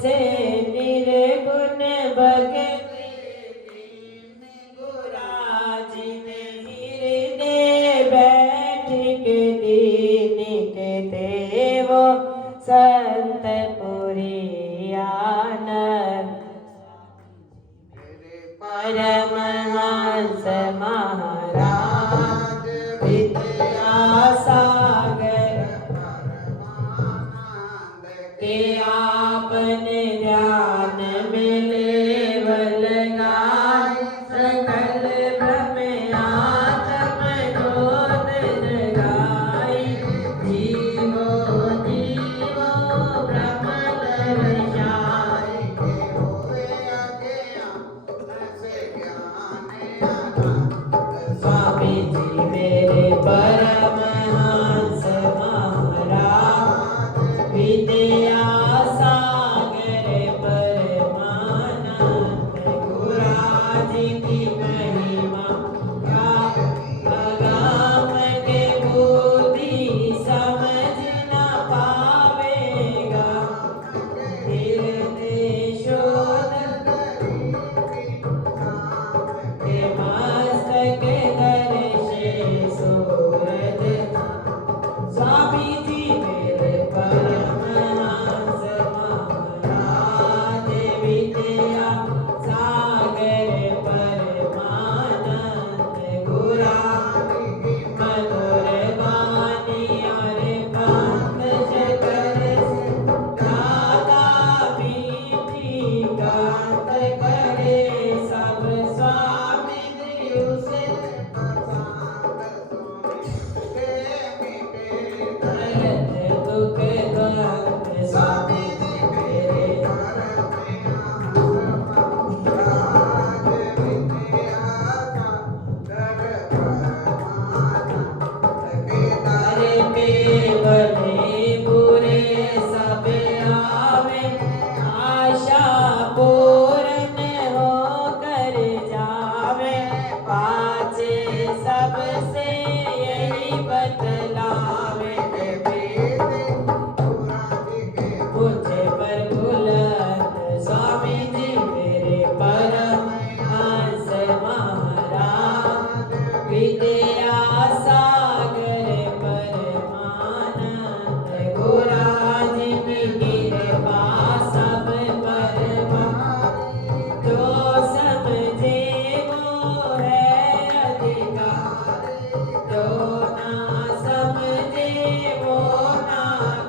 से निर्गुण भक्ति गुराज ने हृदय बैठ के दीन के देवो संत पुरी आनंद परमहंस महाराज विद्यासागर के आपने ध्यान में लेव लगाए सकल भ्रम आत्म ज्योत जगाई जीवो जीवो ब्रह्म दर्शाए स्वामी जी मेरे परमहंस महाराज विद्या सागर परमानंद गुराज की महिमा अगाम के बुद्धि समझ न पावेगा हृदय शोध के मस्तक दर्शे सूरज स्वामी जी मेरे परमहंस महाराज विद्या सागर परमानंद गुराज मधुर वाणी अरे पंकज कर दादा मीठी गात करे सब स्वामी जी उसे दर्द दुख द्वंद स्वामी जी मेरे अरे बेवले बुरे सब आवे आशा पूर्ण हो कर जावे पाछे सबसे यही बतलावे मुझे पर बुलंद स्वामी जी मेरे परमहंस महाराज विद्या सागर परमानंद गुराज की कृपा सब पर जो समझे वो है अधिकार जो ना समझे वो ना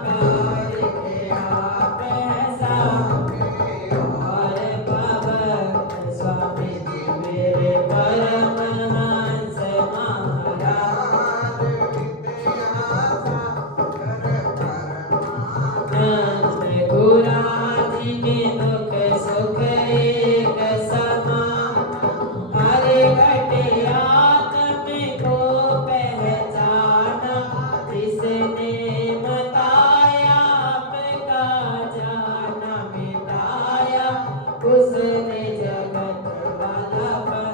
करके आप ऐसा और भवन स्वामी जी मेरे परमहंस महाराज नंद गुराज के दुख सुख एक समान हरे घटे आत्म को पहचाना जिसने बताया आपका जाना मिटाया उसने जगत वाला पर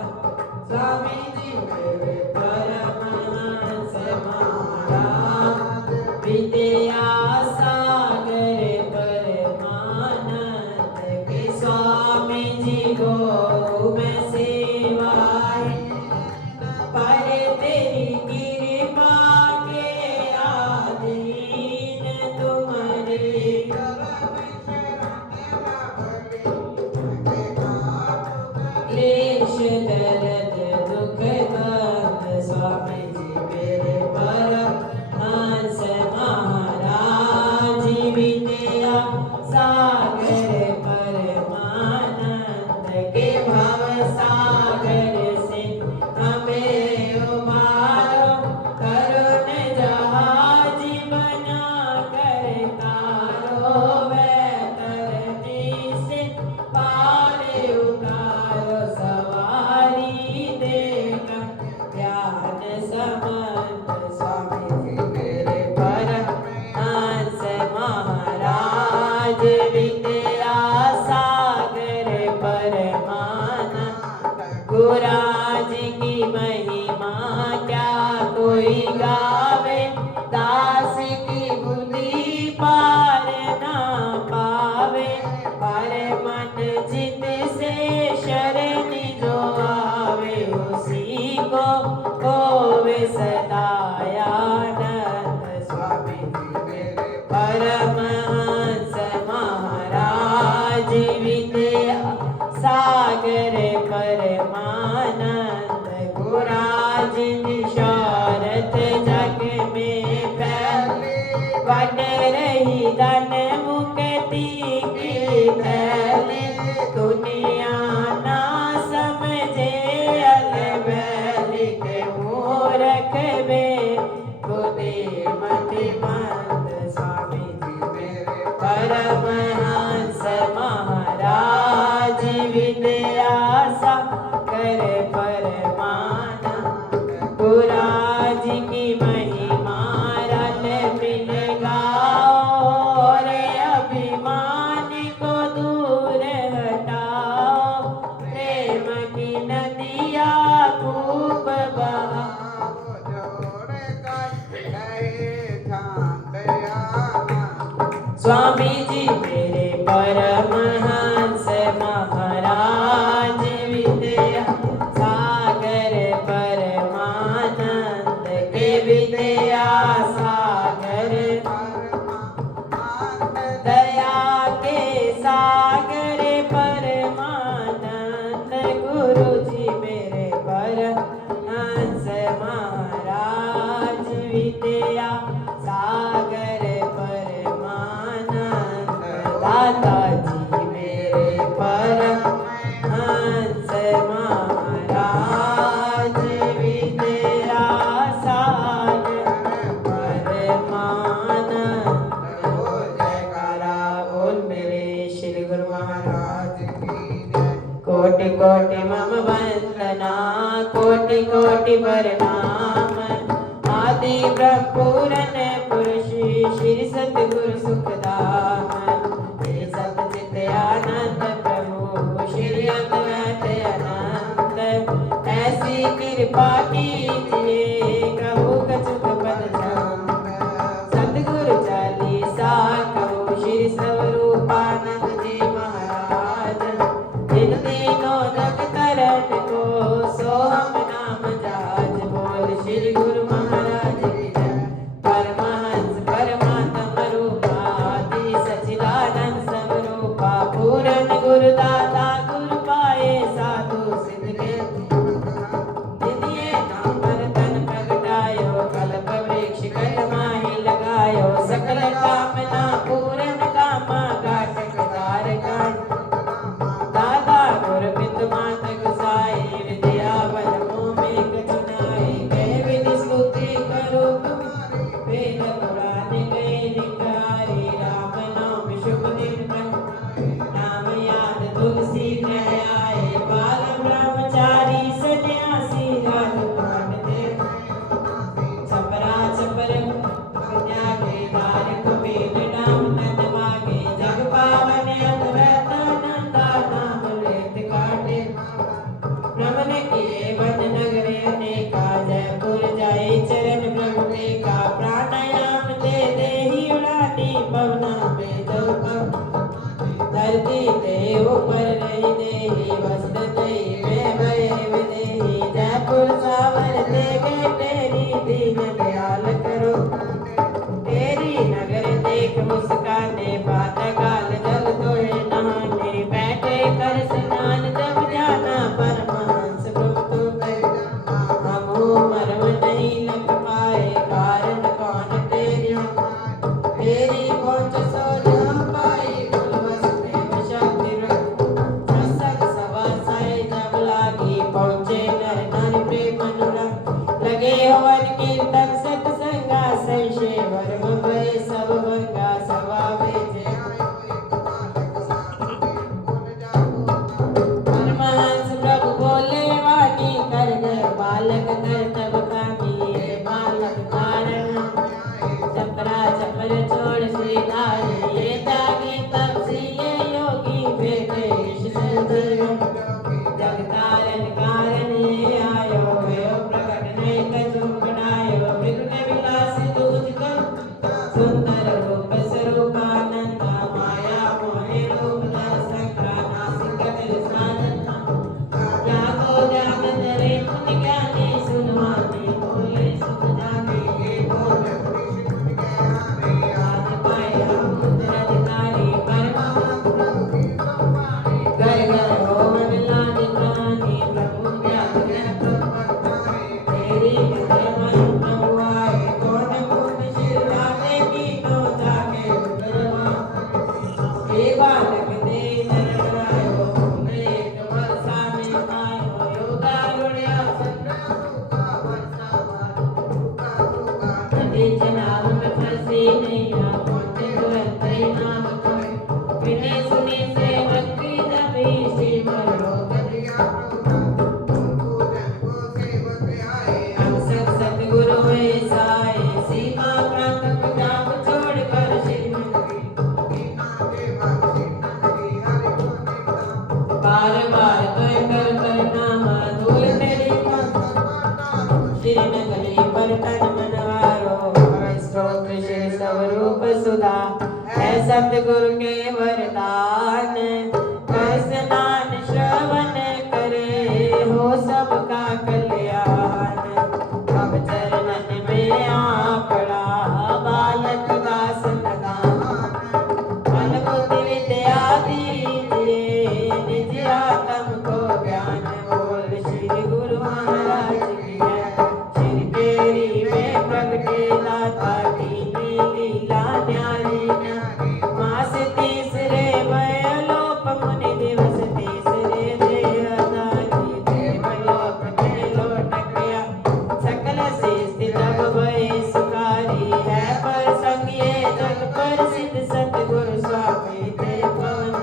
स्वामी जी मेरे परमहंस महाराज विद्या सागर परमानंद के स्वामी जी गुरु में सेवाए पर तेरी कृपा के अधीन तुम्हारे क्लेश दर्द दुख द्वंद स्वामी जी मेरे परमहंस महाराज विद्या सागर परमानंद के भव सागर से हमें उबारो करुण जहाज बना कर तारो वैतरणी से पार उतारो सवारी देकर ज्ञान समर्थ स्वामी जी मेरे परमहंस महाराज विद्या सागर परमानंद गुराज की महिमा क्या कोई गावे दास की बुद्धि पार ना पावे ही धन मुक्ति की थैली दुनिया ना समझे अलबेली के मूर्ख वे खुदे मति मंद स्वामी जी मेरे परमहंस महाराज विद्या सागर परमानंद गुराज की महिमा रन बिन गाओ रे अभिमान को दूर हटाओ प्रेम की नदिया खूब बहाओ स्वामी जी मेरे परमहंस महाराज विद्या सागर परमानंद के विद्या सागर दया के सागर परमानंद गुरु जी मेरे परमहंस महाराज विद्या सागर परमानंद दादा जी मेरे परमहंस महाराज विद्या सागर परमानंद जयकारा बोल मेरे श्री गुरु महाराज की जय। कोटि कोटि मम वंदना कोटि कोटि प्रणाम आदि ब्रह्म पूरन पुरुष श्री सतगुरु सुखदाम हे सतचित आनंद प्रभु श्री अद्वैत अनंत ऐसी कृपा कीजिए कहो कछुक पद जाऊं सतगुरु चालीसा कहो श्री स्वरूपानंद जी महाराज इन तीनों जग तरन को सोहम नाम जाज बोल श्री गुरु महाराज की जय। परमहंस परमात्म रूपा आदि सच्चिदानंद स्वरूपा पूर्ण गुरुदाता गुरु पाए साधु सिद्ध के दिदिए नाम तन प्रगटायो कल्प वृक्ष कल माहि लगायो सकल कामना पूर्ण कामा काटक दार काट दादा गुरु पित मात गुसाई विद्या बल में कचुनाई कह विधि स्तुति करो वेद पुराण गए निकारी राम नाम शुभ दिन पर नाम याद तुलसी ग्रह आए बाल ब्रह्मचारी सन्यासी राजपाट दे छपरा छपर कन्या के द्वार कबीर नाम नंद मागे जग पावन अद्वैत नंदा नाम लेत काटे भ्रमण किए वन नगरे अनेका जयपुर जाए चरण प्रभु टेका प्राणायाम दे देहि उड़ानी पवना में जो धरती ते ऊपर नहीं देहि वस्त्र दे में भय विदेहि जयपुर सावर दे गए तेरी दीन दयाल करो तेरी नगर देख मुस्काने बात काल जल तोड़े नहाने बैठे कर स्नान जब जाना परमहंस प्रभु तो हमू मरम नहीं लग पाए कारण कौन तेरी पहुंच सो हम पाई कुलवश देव शक्ति सत्संग सवा साई जब लागी पहुंचे नर नारी प्रेम अनुराग लगे हवन कीर्तन सत्संगा संशय वर्म भय सब भंगा सवा भेजे परमहंस प्रभु बोले वाणी कर गए बालक कर तब कामी ये बालक कारण चपरा चपर छोड़ श्रीधारी ये जागे तब से ये योगी भेटे जगतारण कारण ये आयो वे प्रकट नहीं कछु बनायो विघ्न विलासी दूज कर सुंदर रूप स्वरूपानंद माया मोहे रूप दर्शन का नासिक दिल साधन जागो जागत रे पुण्य ज्ञानी सुनवानी बोले सुख जागे ये बोल आज पाए हम नैया पहुँचे तुरंत ही नाम कोई बिने सुने सेवक की दबी सिमर लोक हम सब सतगुरु ऐसाए सीमा प्रांत जाप छोड़ कर बार बार तोय कर नाम धूल तेरी श्रीनगरी पर तन मनवारो स्तोत्र श्री स्वरूप सुधा है सतगुरु के वरदान कर स्नान श्रवण करे हो सबका कल्याण अब चरणन में आ पड़ा बालक दास नगान मन बुद्धि विद्या दीजिए निज आत्म को ज्ञान बोल श्री गुरु महाराज की जय श्री केरी में प्रगटे दाता दीनी लीला न्यारी मास तीसरे वयोलोप मुनि दिवस तीसरे देहदारी देवलोक में लौट गया सकल से स्थित भय सुखारी है पर संग ये जग प्रसिद्ध सतगुरु स्वामी ते पवन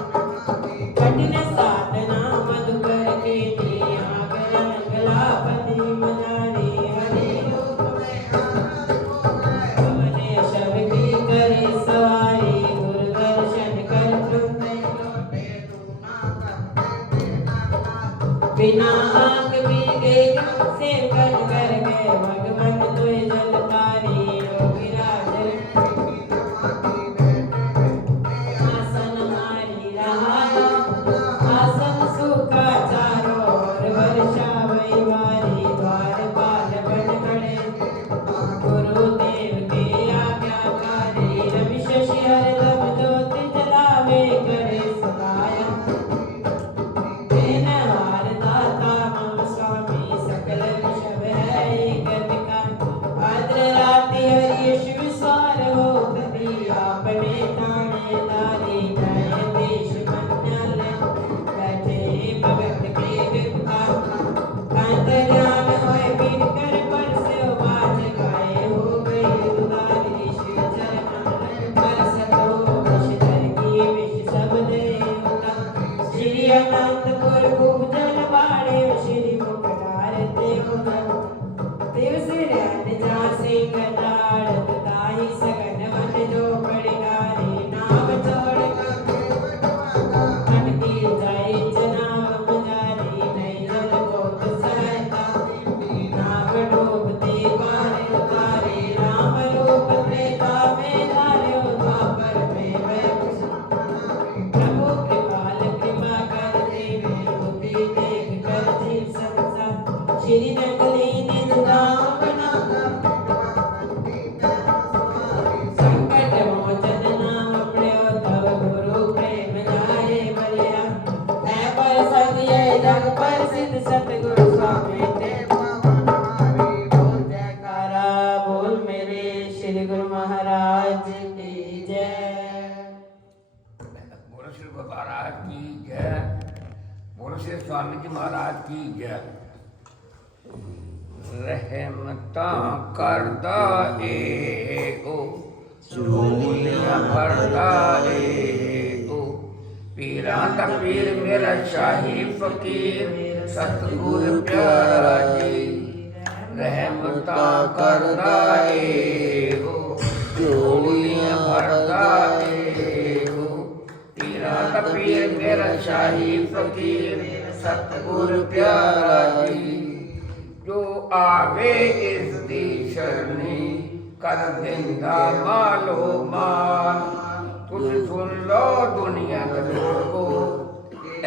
कठिन साधना मधुकर के दिया गलापति मदारी हरि रूप में शब की करे सवारी गुरु दर्शन कर बिना आंख भी गई से कर गए भगवान तुझ जल तारी योगिराज आसन मारी रहा आसन सुखा चारों ओर वर्षा वैवारी द्वार पाल बन खड़े गुरुदेव के आज्ञाकारी रवि शशि हरदम ज्योति जलावे करे सदाया देनहार दाता मम स्वामी सकल विषव है गतिका आद्र राति हरि शिव सार हो कभी आपने ताने तारी जय देश मन्यल बैठे भगत के विपका अंतर्यान होए पीर कर पर से बाज गाए हो गई उदारी श्री चरण पर सतो विषधर की विष सब देवता श्री अनंतपुर भूजल बाड़े श्री मुखदार देव सिरन जा सिंह दाड़ ताही सगन वन जो पड़गारी नाम छोड़ अटकी जाए जनाब मजारी नहीं जल बहुत सहायता नाम डूबते पार उतारे राम रूप त्रेता में धार्यो द्वापर में वह प्रभु कृपाल कृपा कर देवे बुद्धि देख कर जीव संसार श्री नगली निज धाम बना संकट मोचन नाम प्रयो तव गुरु प्रेम जाए बलिया है पर संग ये जग प्रसिद्ध सतगुरु स्वामी ते बोल जयकारा बोल मेरे श्री गुरु महाराज की जय बोलो श्री गुरु महाराज की जय बोलो श्री स्वामी जी महाराज की जय रहमता करदा ओ झोलियां भरदा ओ पीरां दा पीर मेरा शाही फकीर सतगुर प्यारा जी रहमता करदा ओ झोलियां भरदा ओ पीरां दा पीर मेरा शाही फकीर सतगुर प्यारा जी जो आवे इस दी शरणी कर दिंदा मालो माल तुझ सुन लो दुनिया को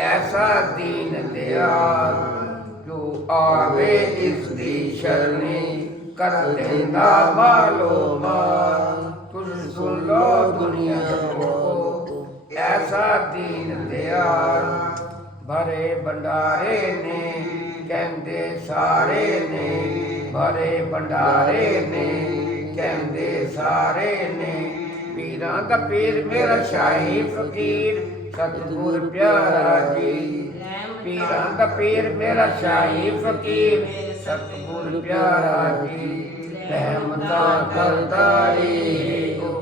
ऐसा दीन दयाल जो आवे इस दी शरणी कर दिंदा मालो माल तुझ सुन लो दुनिया को ऐसा दीन दयाल भरे भंडारे ने कहते सारे ने भरे भंडारे ने कहते सारे ने पीरां दा पीर मेरा शाही फकीर सतगुर प्यारा जी पीरां दा पीर मेरा शाही फकीर सतगुर प्यारा जी रहमतां करदा ओ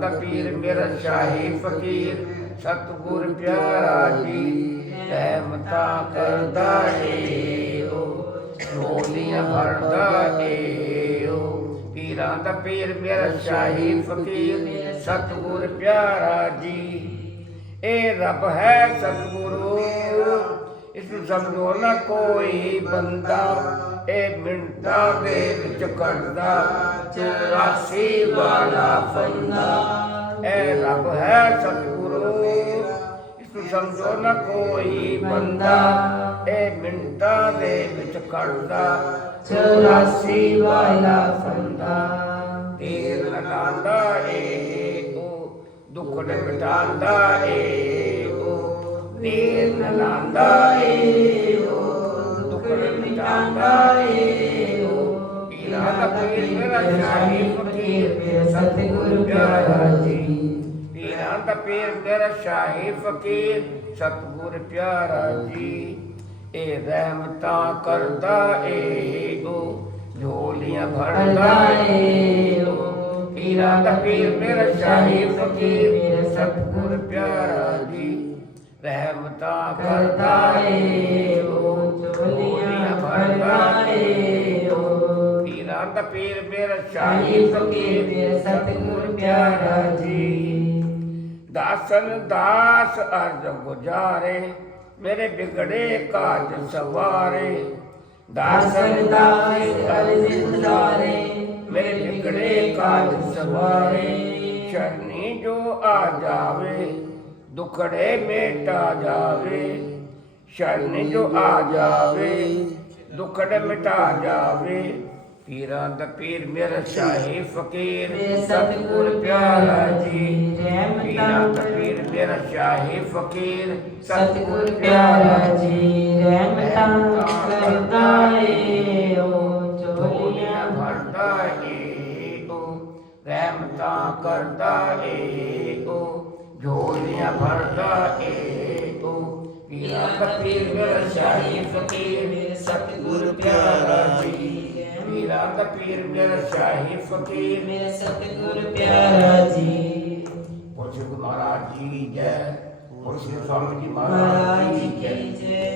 ਦਾ ਪੀਰ ਮੇਰਾ ਸ਼ਾਹੀ ਫਕੀਰ ਸਤਿਗੁਰ ਪਿਆਰਾ ਜੀ ਰਹਿਮਤਾਂ ਕਰਦਾ ਏਓ ਝੋਲੀਆਂ ਭਰਦਾ ਏਓ ਪੀਰਾਂ ਦਾ ਪੀਰ ਮੇਰਾ ਸ਼ਾਹੀ ਫਕੀਰ ਸਤਿਗੁਰ ਪਿਆਰਾ ਜੀ ਇਹ ਰੱਬ ਹੈ ਸਤਿਗੁਰੂ ਇਸ ਨੂੰ ਸਮਝੋ ਨਾ ਕੋਈ ਬੰਦਾ ਇਹ ਮਿੰਟਾਂ ਦੇ ਵਿੱਚ ਕੱਢਦਾ 84 ਵਾਲਾ ਫੰਦਾ ਇਹ ਰੱਬ ਹੈ ਸਤਿਗੁਰੂ ਇਸ ਨੂੰ ਸਮਝੋ ਨਾ ਕੋਈ ਬੰਦਾ ਇਹ ਮਿੰਟਾਂ ਦੇ ਵਿੱਚ ਕੱਢਦਾ 84 ਵਾਲਾ ਫੰਦਾ ਤੇਰ ਲਗਾਉਂਦਾ ਏ ਉਹ ਦੁੱਖ ਨੇ ਮਿਟਾਉਂਦਾ ਏ ਉਹ ਤੇਰ ਲਗਾਉਂਦਾ ਏ ਉਹ ਦੁੱਖ ਨੇ ਮਿਟਾਉਂਦਾ ਏ ਉਹ ਪੀਰਾਂ ਦਾ ਪੀਰ ਮੇਰਾ ਸ਼ਾਹੀ ਫਕੀਰ ਮੇਰਾ ਸਤਿਗੁਰ ਪਿਆਰਾ ਜੀ ਪੀਰਾਂ ਦਾ ਪੀਰ ਮੇਰਾ ਸ਼ਾਹੀ ਫਕੀਰ ਸਤਿਗੁਰ ਪਿਆਰਾ ਜੀ ਇਹ ਰਹਿਮਤਾਂ ਕਰਦਾ ਏ ਉਹ ਝੋਲੀਆਂ ਭਰਦਾ ਏ ਉਹ ਪੀਰਾਂ ਦਾ ਪੀਰ ਮੇਰਾ ਸ਼ਾਹੀ ਫਕੀਰ ਮੇਰਾ ਸਤਿਗੁਰ ਪਿਆਰਾ ਜੀ ਰਹਿਮਤਾਂ ਕਰਦਾ ਏ ਉਹ ਝੋਲੀਆਂ ਭਰਦਾ ਏ ਉਹ ਪੀਰਾਂ ਦਾ ਪੀਰ ਮੇਰਾ ਸ਼ਾਹੀ ਫਕੀਰ ਮੇਰਾ ਸਤਿਗੁਰ ਪਿਆਰਾ ਜੀ ਦਾਸਨ ਦਾਸ ਅਰਜ ਗੁਜ਼ਾਰੇ मेरे बिगड़े काज सवारे दासन दास अर्ज गुजारे मेरे बिगड़े काज सवारे शरणी जो आ जावे दुखड़े मेटा जावे शरणी जो आ जावे दुखड़े मिटा जावे पीरां दा पीर मेरा शाही फकीर सतगुर प्यारा जी पीरां दा पीर मेरा शाही फकीर सतगुर प्यारा जी रहमतां करदा ए ओ झोलियां भरदा ए ओ रहमतां करदा ए ओ झोलियां भरदा ए ओ पीरां दा पीर मेरा शाही फकीर सतगुर प्यारा जी पीरां दा पीर मेरा शाही फकीर मेरा सतगुर प्यारा जी बोल श्री गुरु महाराज जी की जय बोल श्री स्वामी जी महाराज जी की जय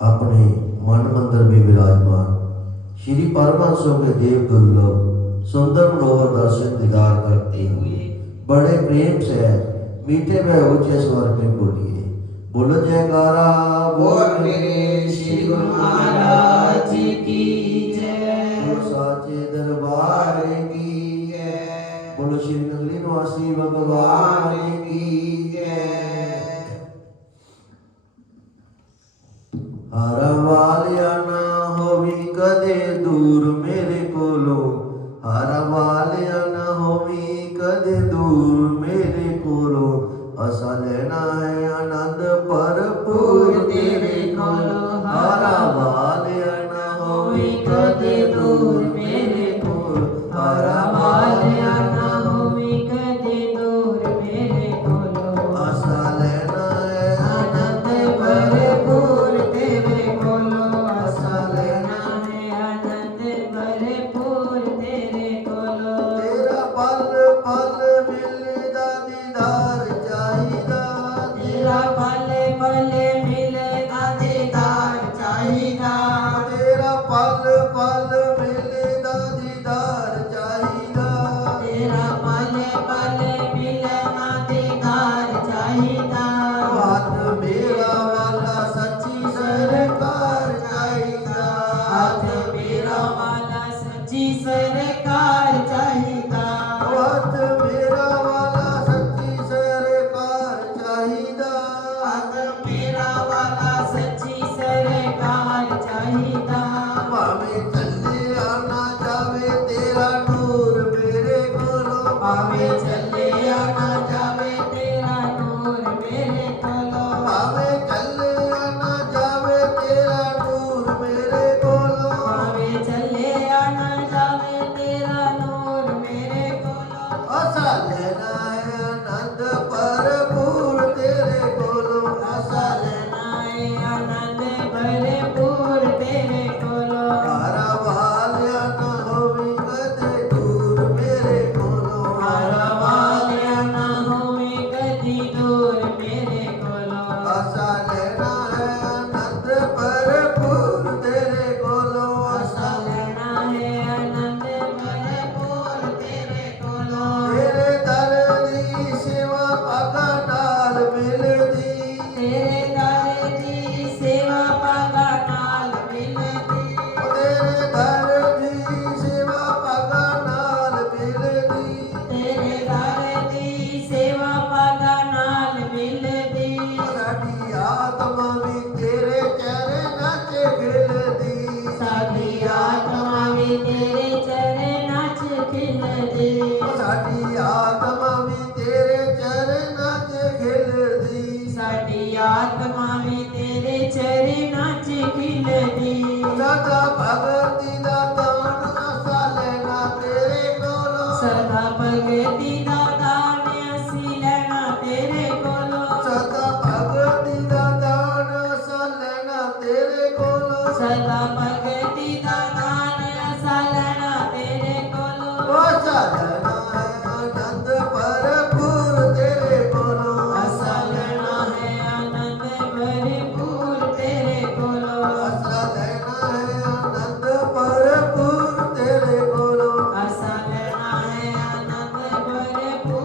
अपने मन मंदिर में विराजमान श्री परमहंसों के देव दुर्लभ सुंदर मनोहर दर्शन दीदार करते हुए बड़े प्रेम से मीठे व ऊंचे स्वर में बोलिए बोलो जयकारा बोल मेरे श्री गुरु महाराज जी की जय बोलो साचे दरबार की जय बोलो श्री नगरी निवासी भगवान की जय हर वालिया ना होवी कदे दूर मेरे कोलो हर वालिया ना होवी कदे दूर मेरे कोलो असा लेना है आनंद भरपूर तेरे कोलो हर वालिया ना होवी कदे दूर मेरे कोलो हर वालिया ना होवी कदे दूर मेरे कोलो असा लेना है आनंद भरपूर तेरे कोलो असा लेना है आनंद भरपूर तेरे कोलो तेरा पल पल मिलदा दीदार चाहिदा तेरा पल पल मिलदा दीदार चाहिदा तेरा पल पल मिलदा दीदार चाहिदा तेरा पल पल मिलदा दीदार चाहिदा हाथ मेरा वाला सच्ची सरकार चाहिदा हाथ मेरा वाला सच्ची सरकार चाहिदा हाथ मेरा वाला सच्ची सरकार चाहिदा हाथ मेरा वाला सच्ची सरकार चाहिदा भावे चले आना जावे तेरा नूर मेरे कोलो भावे चले आना जावे लेना है आनंद भरपूर तेरे कोलों आसा लेना है आनंद भरपूर तेरे कोलो हारा वालिया न होवी कदे दूर मेरे कोलों हारा वालिया ना होवे कदी दूर मेरे कोलो आसा लेना है आनंद भरपूर तेरे कोलों आसा लेना है आनंद भरपूर तेरे कोलो तेरे दर दी सेवा पगा नाल मिलदी तेरे दर दी सेवा पागा नाल मिलदी तेरे दर दी सेवा पगा नाल मिलदी तेरे दर दी सेवा पागा नाल मिलदी साडी आत्मा भी तेरे चरणा च खिलदी साडी आत्मा भी तेरे चरणां च खिलदी साडी आत्मा भी तेरे चरणा च खिलदी साडी आत्मा भी तेरे चरणां च खिलदी सदा भगति दा दान आसा लेना तेरे कोलों सदा भगति दा दान असी लेना तेरे कोलो सदा भगति दा दान आसा लेना तेरे कोलों सदा भगति दा दान असा लेना तेरे कोलो ओ साधना है आनंद भरपूर तेरे कोलों असा लेना है आनंद भरपूर तेरे कोलो आसा लेना है आनंद भरपूर तेरे कोलों असा लेना है आनंद भरपूर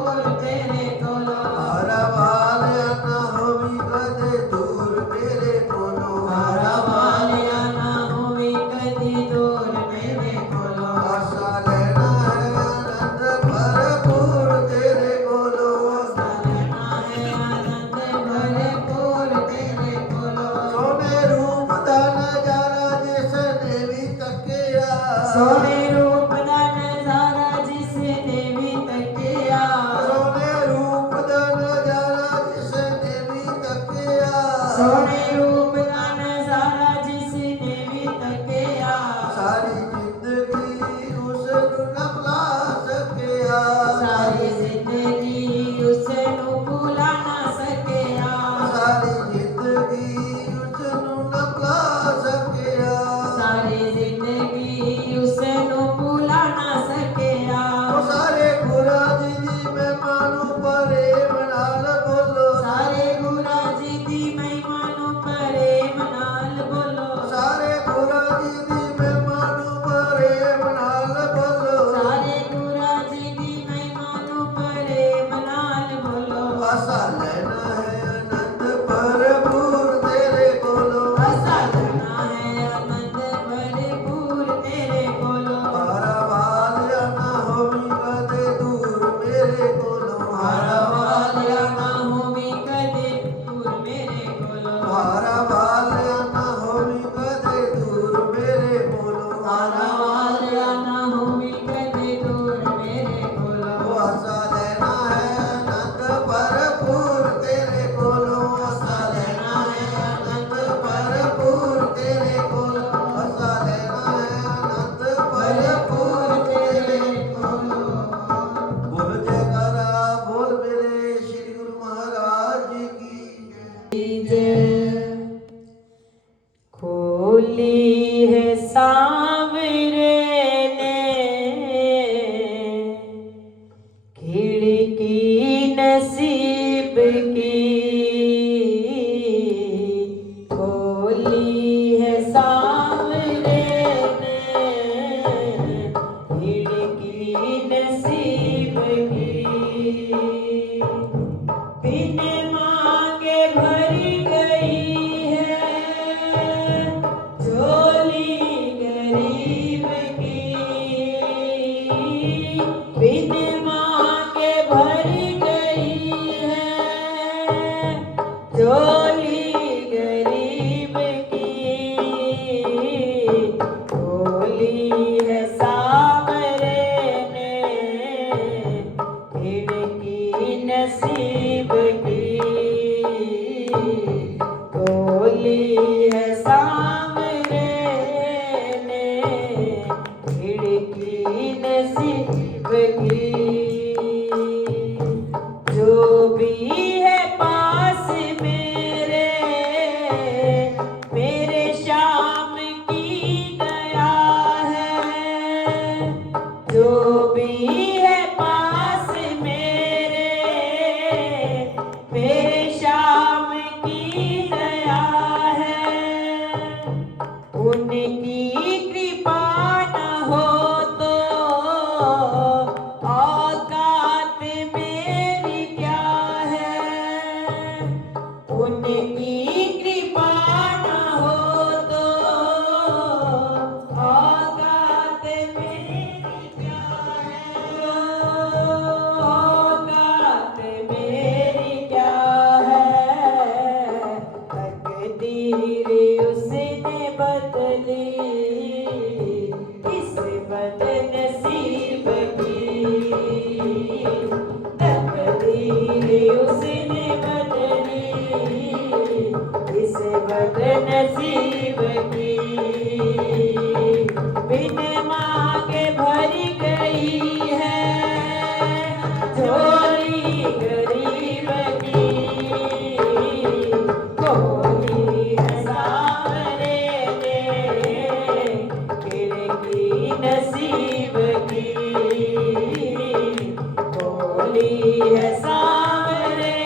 कोई है सांवरे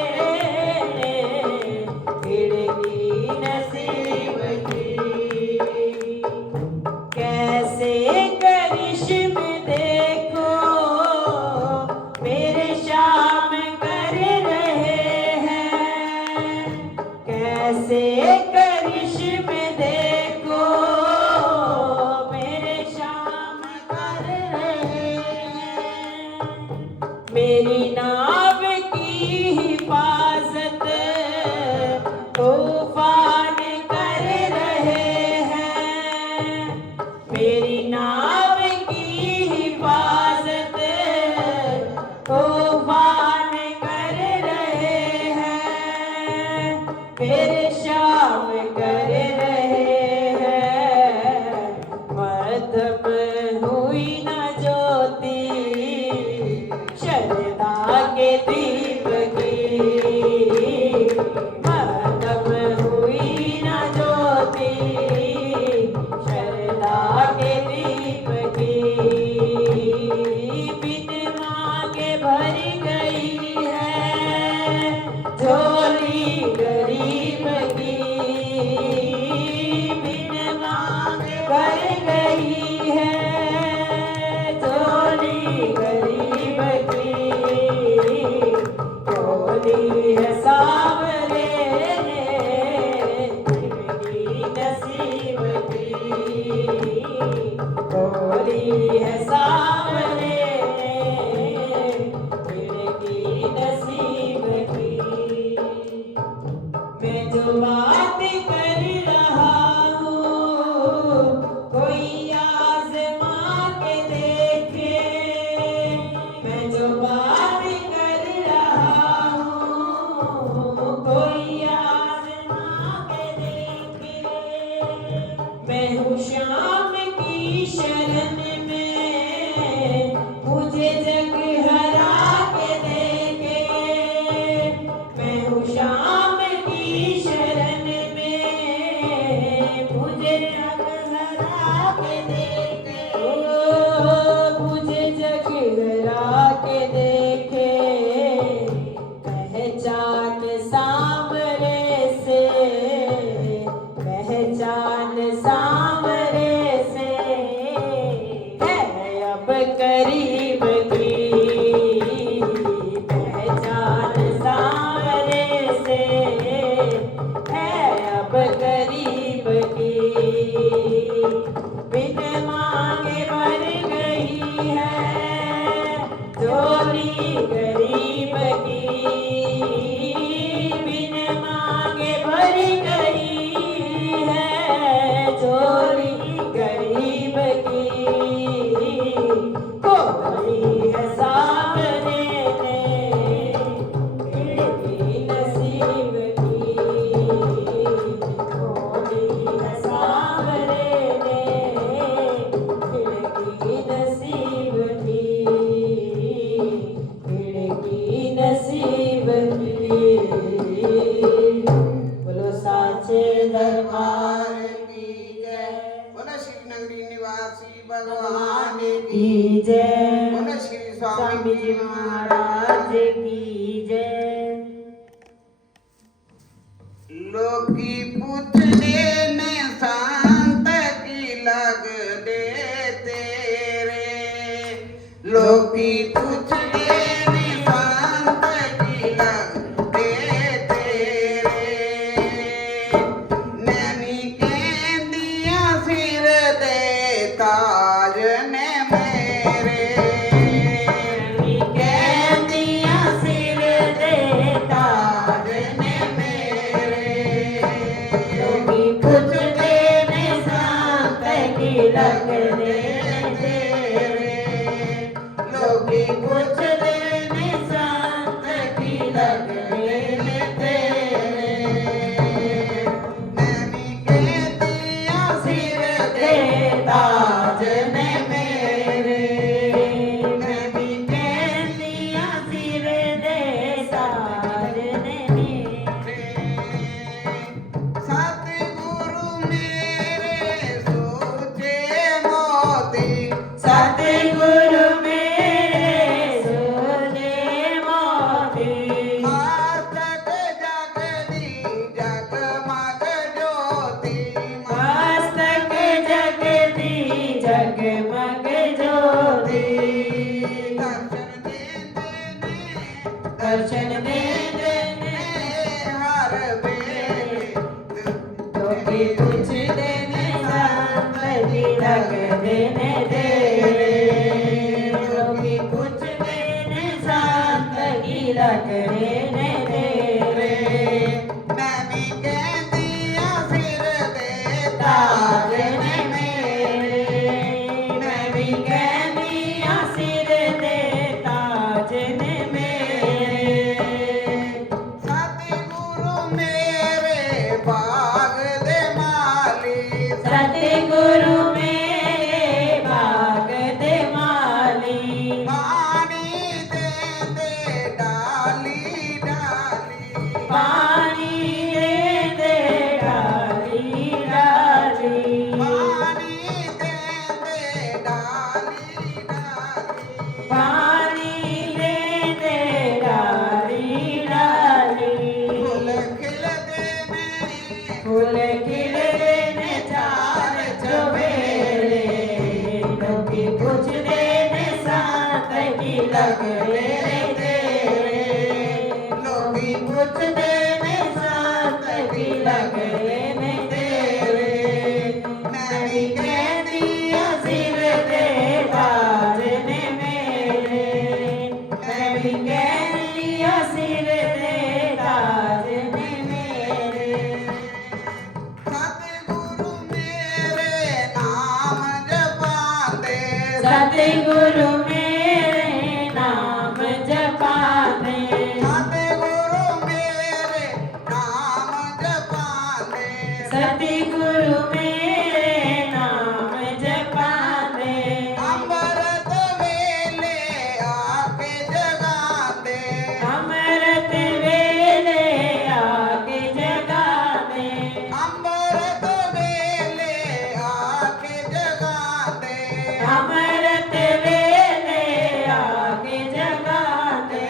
खिड़की नसीब की। कैसे करिश्मे देखो मेरे शाम कर रहे हैं, कैसे करिश्मे देखो मेरे शाम कर रहे हैं। मेरी नाव की हिफाजत तूफान कर रहे हैं, मेरी नाव की हिफाजत तूफान कर रहे हैं, मेरे शाम कर रहे हैं। मध्यम हुई न ज्योति शरदा के दीप की, मध्यम हुई न ज्योति शरदा के दीप की। बिन मांगे भर गई है झोली गरीब की, बिन मांगे भर गई है झोली गरीब की। झोली है सांवरे खिड़की नसीब की, झोली है सांवरे खिड़की नसीब की। मैं जो बात कर रहा हूँ कोई आज़मा के देखे, मैं जो बात कर रहा हूँ कोई आज़मा के देखे। मैं हूँ श्याम की शरण में मुझे जग हरा के देखे, मैं हूँ श्याम की शरण में मुझे जग हरा के देखे। ओ मुझे जग हरा के देखे, पहचान सांवरे से, पहचान सांवरे से है अब करीब की, पहचान सांवरे से है अब करीब की। बिन मांगे भर गई है झोली गरीब की, बिन मांगे भर गई है झोली गरीब की। कोई है सामने खिड़की नसीब की, कोई है सामने खिड़की नसीब की, खिड़की नसीब की। बोलो साचे दरबार की जय, बोलो श्री नगरी निवासी भगवान की की जय, बोलो श्री स्वामी जी महाराज की जय। लोकी पूछने में शांत की लग दे तेरे, लोकी पूछने में शांत की लग दे तेरे। नैनी के दिया सिर दे ताज ने मेरे, कह दिया सिर दे ताज ने मेरे, लोगी पूछते में शांत की लग दे तेरे, लोकी दर्शन दे देने हर बेले लोकी कुछ देने शांत तिलक देने तेरे लोकी कुछ देने शांत तिलक देने तेरे मैं भी कहदिया सिर दे ताज ताज ने मेरे मैं भी कहनिया सिर दे ताज ने मेरे सतगुरु मेरे बाग दे माली सतगुरु मेरे बाग दे माली पानी दे दे डाली डाली पानी दे दे डाली डाली पानी दे दे डाली डाली पानी दे दे डाली डाली फूल खिल देने फूल खिले ने चार चुबेरे लोकी कुछ देने साथ की लग रे तेरे लोकी कुछ देने साथ की लग रे तेरे मैं भी कहदिया सिर दे ताज ने मेरे मैं भी कहदिया सिर दे ताज ने मेरे सतगुरु मेरे नाम जपाते सतगुरु मेरे नाम जपाते सतगुरु मेरे नाम जपाते सतगुरु मेरे नाम जपाते अमृत वेले आके जगाते अमृत वेले आके जगाते अमृत वेले आके जगाते अमृत वेले आके जगाते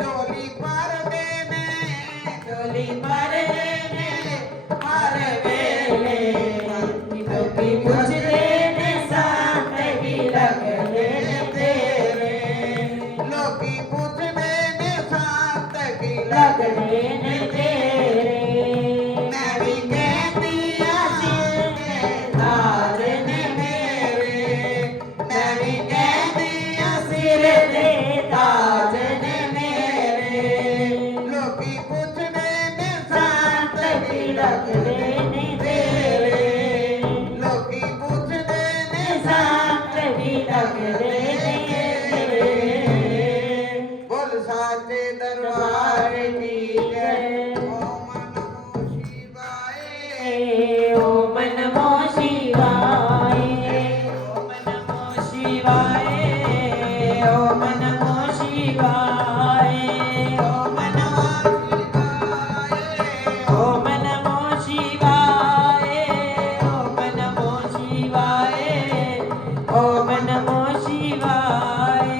चोली पर देने चोली पर देने हर वेले लोकी कुछ देने साथ की लग लेने तेरे लोकी पूछ देने शांत की लग लग लेने तेरे मैं भी कहदिया ताज ने मेरे मैं भी कहदिया सिर दे ताज ने मेरे लोकी पूछ देने शांत की लग लेने तेरे लोकी पूछ देने शांत की लग लेने तेरे बोल साचे दरबार की जय ओम नमो शिवाय ओम नमो शिवाय ओम नमो शिवाय ओम नमो शिवाय ओम नमो ओम नमो शिवाय ओम नमो शिवाय ओम नमो शिवाय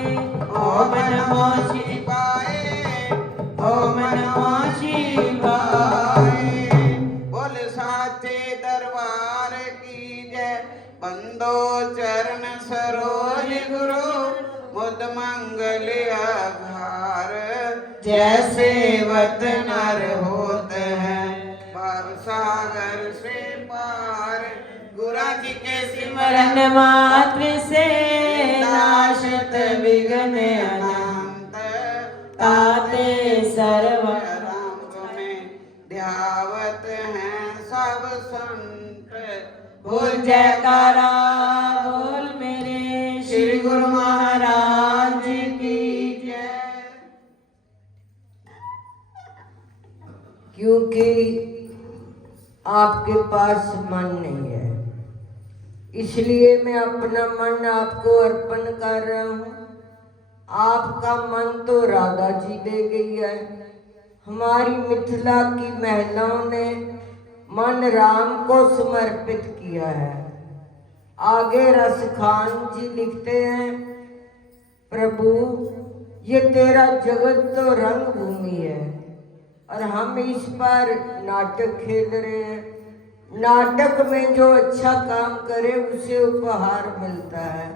ओम नमो शिवाय ओम नमो शिवाय बोल साचे दरबार की जय बंदो चरण सरोज गुरु मुद मंगल आधार जैसे वत नर होत है पार सागर से पार गुरा जी के स्मरण सिमरन मात्र से नाशत विघ्न अनंत ताते सर्व राम तुम्हें ध्यावत हैं सब संत बोल जयकारा बोल मेरे श्री गुरु महाराज की जय। क्योंकि आपके पास मन नहीं है, इसलिए मैं अपना मन आपको अर्पण कर रहा हूँ। आपका मन तो राधा जी दे गई है। हमारी मिथिला की महिलाओं ने मन राम को समर्पित किया है। आगे रसखान जी लिखते हैं, प्रभु ये तेरा जगत तो रंग भूमि है और हम इस पर नाटक खेल रहे हैं। नाटक में जो अच्छा काम करे उसे उपहार मिलता है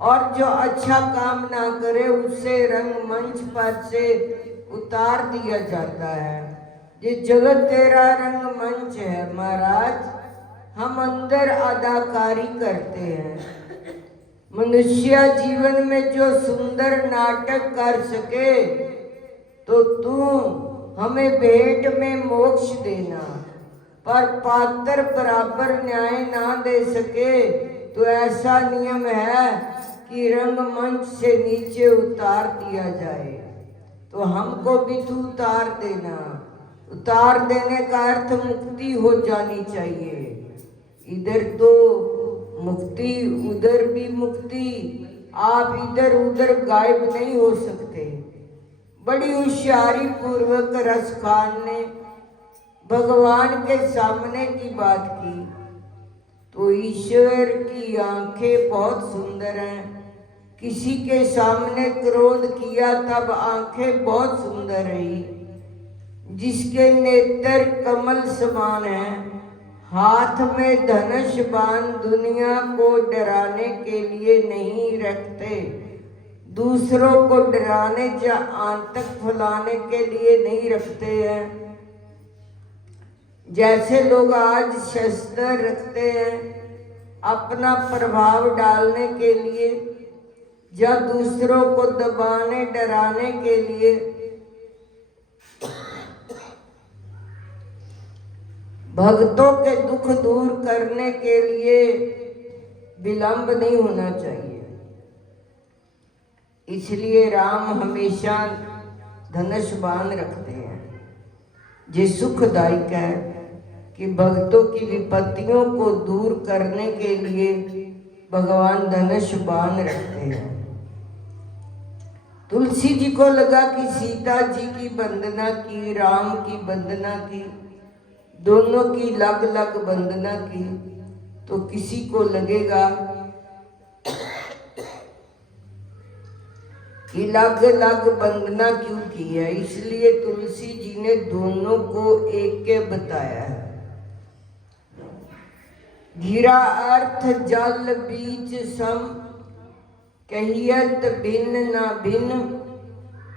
और जो अच्छा काम ना करे उसे रंगमंच पर से उतार दिया जाता है। ये जगत तेरा रंगमंच है महाराज, हम अंदर अदाकारी करते हैं। मनुष्य जीवन में जो सुंदर नाटक कर सके तो तू हमें भेंट में मोक्ष देना, पर पात्र बराबर न्याय ना दे सके तो ऐसा नियम है कि रंगमंच से नीचे उतार दिया जाए। तो हमको भी तू उतार देना। उतार देने का अर्थ मुक्ति हो जानी चाहिए। इधर तो मुक्ति, उधर भी मुक्ति, आप इधर उधर गायब नहीं हो सकते। बड़ी होशियारी पूर्वक रस खान ने भगवान के सामने की बात की। तो ईश्वर की आंखें बहुत सुंदर हैं। किसी के सामने क्रोध किया तब आंखें बहुत सुंदर रही। जिसके नेत्र कमल समान हैं, हाथ में धनुष बाण दुनिया को डराने के लिए नहीं रखते, दूसरों को डराने या आतंक फैलाने के लिए नहीं रखते हैं। जैसे लोग आज शस्त्र रखते हैं अपना प्रभाव डालने के लिए या दूसरों को दबाने डराने के लिए, भक्तों के दुख दूर करने के लिए विलंब नहीं होना चाहिए। इसलिए राम हमेशा धनुष बाण रखते हैं। ये सुखदायक है कि भक्तों की विपत्तियों को दूर करने के लिए भगवान धनुष बाण रखते हैं। तुलसी जी को लगा कि सीता जी की वंदना की, राम की वंदना की, दोनों की अलग अलग वंदना की, तो किसी को लगेगा कि अलग अलग वंदना क्यों की है। इसलिए तुलसी जी ने दोनों को एक के बताया है। घिरा अर्थ जल बीच सम, कहियत भिन्न न भिन्न,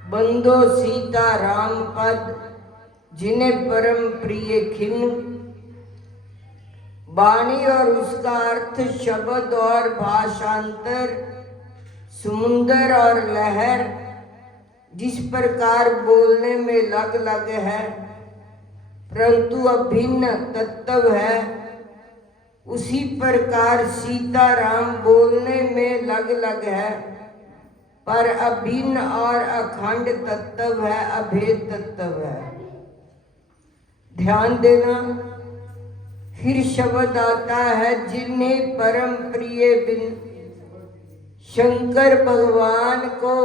बंदो सीता राम पद, जिन्हें परम प्रिय खिन्न। वाणी और उसका अर्थ शब्द और भाषांतर, समुंदर और लहर जिस प्रकार बोलने में लग लग है परंतु अभिन्न तत्व है, उसी प्रकार सीताराम बोलने में लग लग है पर अभिन्न और अखंड तत्व है, अभेद तत्व है। ध्यान देना। फिर शब्द आता है जिन्हें परम प्रिय बिन। शंकर भगवान को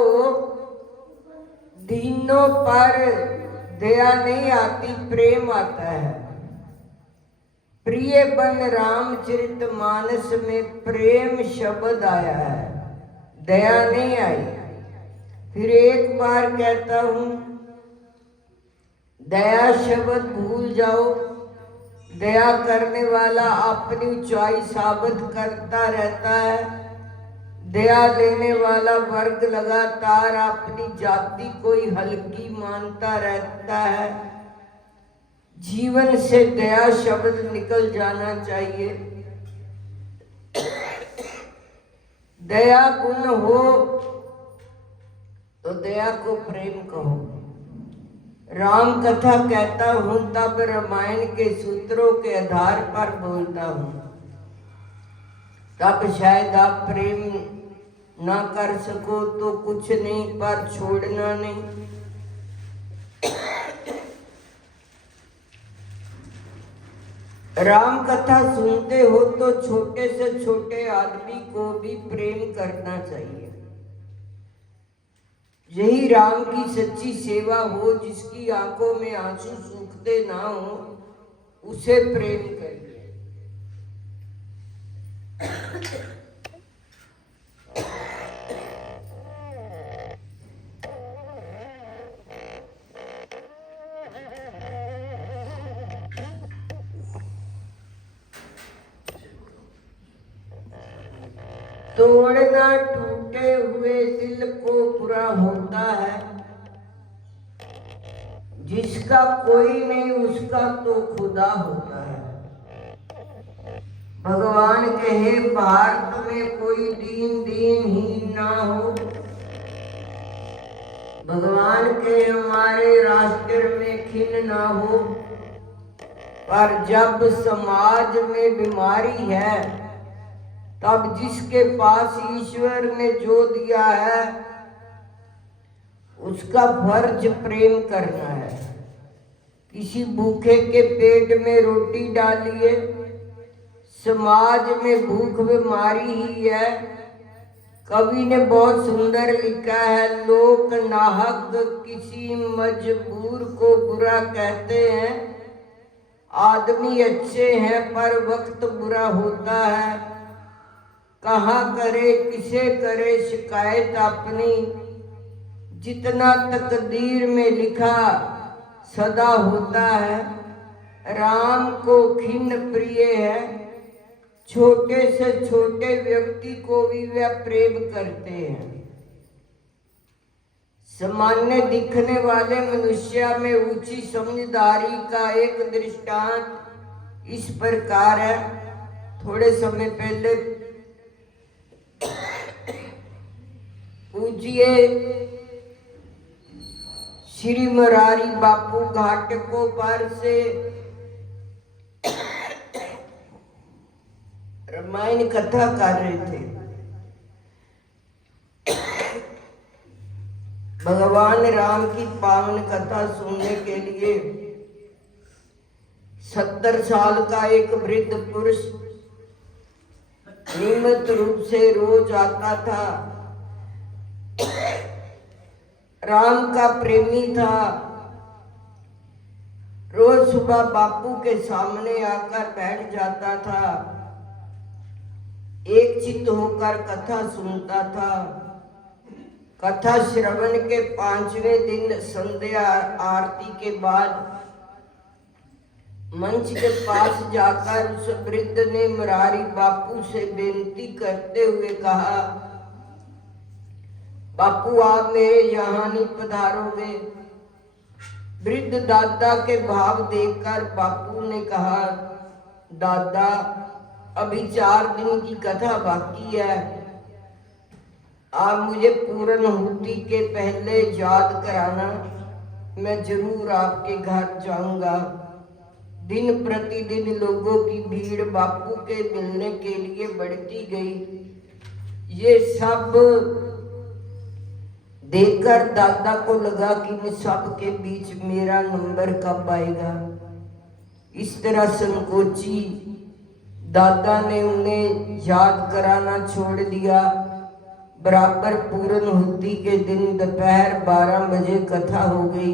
दीनों पर दया नहीं आती, प्रेम आता है। प्रिय बन रामचरितमानस में प्रेम शब्द आया है, दया नहीं आई। फिर एक बार कहता हूं, दया शब्द भूल जाओ। दया करने वाला अपनी ऊंचाई साबित करता रहता है। दया लेने वाला वर्ग लगातार अपनी जाति को ही हल्की मानता रहता है। जीवन से दया शब्द निकल जाना चाहिए। दया गुण हो तो दया को प्रेम कहो। राम कथा कहता हूं तब रामायण के सूत्रों के आधार पर बोलता हूं, तब शायद आप प्रेम ना कर सको तो कुछ नहीं, पर छोड़ना नहीं। राम कथा सुनते हो तो छोटे से छोटे आदमी को भी प्रेम करना चाहिए। यही राम की सच्ची सेवा हो। जिसकी आंखों में आंसू सूखते ना हो उसे प्रेम करिए। तोड़ना टूटे हुए दिल को बुरा होता है, जिसका कोई नहीं उसका तो खुदा होता है। भगवान कहे भारत में कोई दीन दीनहीन ना हो। भगवान के हमारे राष्ट्र में खिन ना हो। पर जब समाज में बीमारी है, तब जिसके पास ईश्वर ने जो दिया है उसका फर्ज प्रेम करना है। किसी भूखे के पेट में रोटी डालिए। समाज में भूख बीमारी ही है। कवि ने बहुत सुंदर लिखा है, लोग नाहक किसी मजबूर को बुरा कहते हैं। आदमी अच्छे हैं पर वक्त बुरा होता है। कहाँ करे किसे करे शिकायत अपनी, जितना तकदीर में लिखा सदा होता है। राम को खिन्न प्रिय है, छोटे से छोटे व्यक्ति को भी वह प्रेम करते हैं। सामान्य दिखने वाले मनुष्य में ऊंची समझदारी का एक दृष्टांत इस प्रकार है। थोड़े समय पहले पूज्य श्री मुरारी बापू घाटकों पर से रामायण कथा कर रहे थे। भगवान राम की पावन कथा सुनने के लिए 70 साल का एक वृद्ध पुरुष नियमित रूप से रोज आता था। राम का प्रेमी था। रोज सुबह बापू के सामने आकर बैठ जाता था। एक चित्त होकर कथा सुनता था। कथा श्रवण के 5वें दिन संध्या आरती के बाद मंच के पास जाकर उस वृद्ध ने मुरारी बापू से बेनती करते हुए कहा, बापू आप मेरे यहाँ नहीं पधारोगे? वृद्ध दादा के भाव देखकर बापू ने कहा, दादा अभी 4 दिन की कथा बाकी है। आप मुझे पूर्णाहुति के पहले याद कराना, मैं जरूर आपके घर जाऊंगा। दिन प्रतिदिन लोगों की भीड़ बापू के मिलने के लिए बढ़ती गई। ये सब देखकर दादा को लगा कि मैं सबके बीच मेरा नंबर कब आएगा। इस तरह संकोची दादा ने उन्हें याद कराना छोड़ दिया। बराबर पूर्णाहुति के दिन दोपहर 12 बजे कथा हो गई।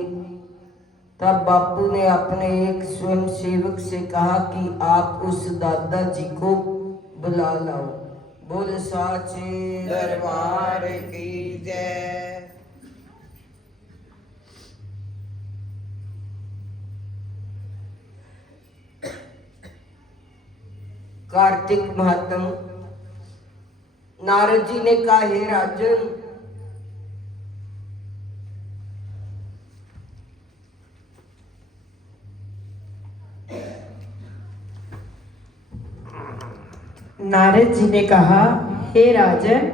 तब बापू ने अपने एक स्वयं सेवक से कहा कि आप उस दादाजी को बुला लाओ। बोल साचे दरबार की जय। कार्तिक महात्म। नारद जी ने कहा, हे राजन, नारद जी ने कहा, हे राजन,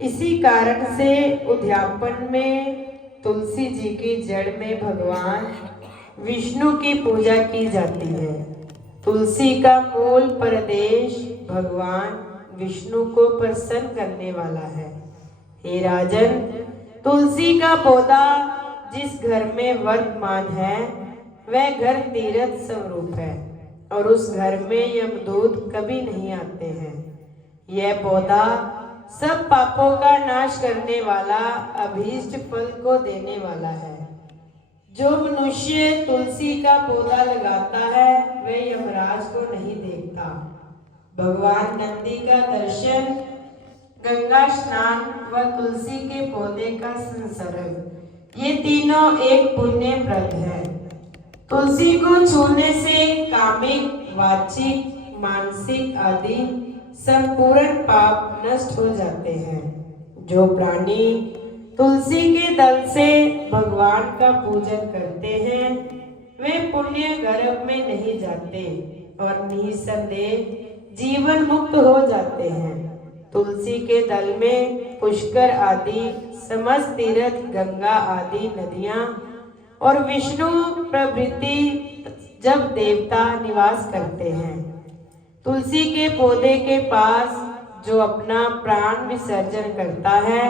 इसी कारण से उद्यापन में तुलसी जी की जड़ में भगवान विष्णु की पूजा की जाती है। तुलसी का मूल प्रदेश भगवान विष्णु को प्रसन्न करने वाला है। हे राजन, तुलसी का पौधा जिस घर में वर्तमान है वह घर तीर्थ स्वरूप है और उस घर में यमदूत कभी नहीं आते हैं। यह पौधा सब पापों का नाश करने वाला, अभीष्ट फल को देने वाला है। जो मनुष्य तुलसी का पौधा लगाता है वह यमराज को नहीं देखता। भगवान नंदी का दर्शन, गंगा स्नान व तुलसी के पौधे का संसर्ग, ये तीनों एक पुण्य व्रत है। तुलसी को छूने से कामिक, वाचिक, मानसिक आदि संपूर्ण पाप नष्ट हो जाते हैं। जो प्राणी तुलसी के दल से भगवान का पूजन करते हैं वे पुण्य गर्भ में नहीं जाते और निसंदेह जीवन मुक्त हो जाते हैं। तुलसी के दल में पुष्कर आदि समस्त तीर्थ, गंगा आदि नदियां और विष्णु प्रभृति जब देवता निवास करते हैं। तुलसी के पौधे के पास जो अपना प्राण विसर्जन करता है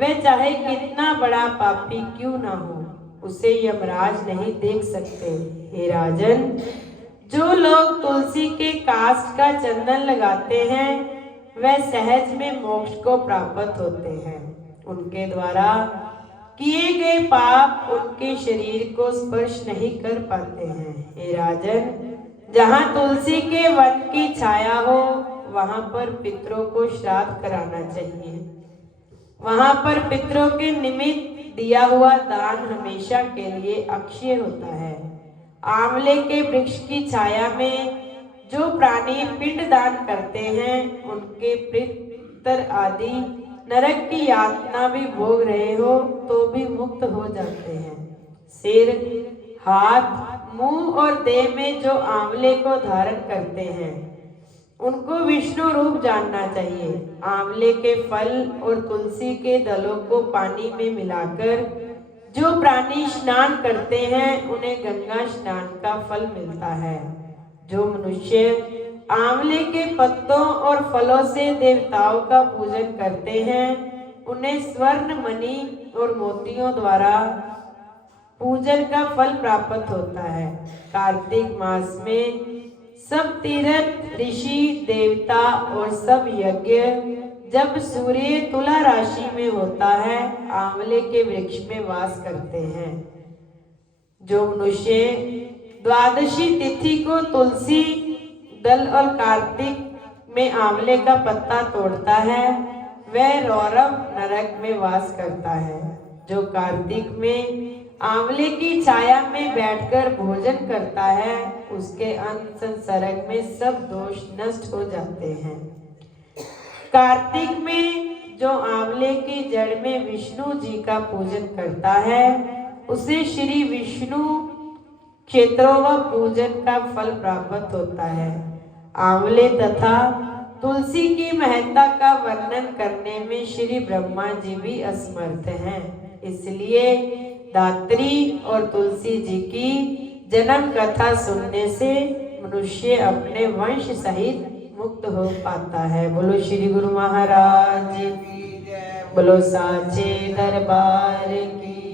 वह चाहे कितना बड़ा पापी क्यों ना हो, उसे यमराज नहीं देख सकते। हे राजन, जो लोग तुलसी के काष्ठ का चंदन लगाते हैं वह सहज में मोक्ष को प्राप्त होते हैं। उनके द्वारा किए गए पाप उनके शरीर को स्पर्श नहीं कर पाते हैं। हे राजन, जहाँ तुलसी के वन की छाया हो वहां पर पितरों को श्राद्ध कराना चाहिए। वहां पर पितरों के निमित्त दिया हुआ दान हमेशा के लिए अक्षय होता है। आंवले के वृक्ष की छाया में जो प्राणी पिंड दान करते हैं उनके पितर आदि नरक की यातना भी भोग रहे हो तो भी मुक्त हो जाते हैं। सिर, हाथ, मुंह और देह में जो आंवले को धारण करते हैं उनको विष्णु रूप जानना चाहिए। आंवले के फल और तुलसी के दलों को पानी में मिलाकर जो प्राणी स्नान करते हैं उन्हें गंगा स्नान का फल मिलता है। जो मनुष्य आंवले के पत्तों और फलों से देवताओं का पूजन करते हैं उन्हें स्वर्ण, मणि और मोतियों द्वारा पूजन का फल प्राप्त होता है। कार्तिक मास में सब तीर्थ, ऋषि, देवता और सब यज्ञ जब सूर्य तुला राशि में होता है आंवले के वृक्ष में वास करते हैं। जो मनुष्य द्वादशी तिथि को तुलसी दल और कार्तिक में आंवले का पत्ता तोड़ता है वह रौरव नरक में वास करता है। जो कार्तिक में आंवले की छाया में बैठकर भोजन करता है उसके अंत संसर्ग में सब दोष नष्ट हो जाते हैं। कार्तिक में जो आंवले की जड़ में विष्णु जी का पूजन करता है उसे श्री विष्णु क्षेत्रों व पूजन का फल प्राप्त होता है। आंवले तथा तुलसी की महत्ता का वर्णन करने में श्री ब्रह्मा जी भी असमर्थ हैं। इसलिए दात्री और तुलसी जी की जन्म कथा सुनने से मनुष्य अपने वंश सहित मुक्त हो पाता है। बोलो श्री गुरु महाराज की जय, बोलो साचे दरबार की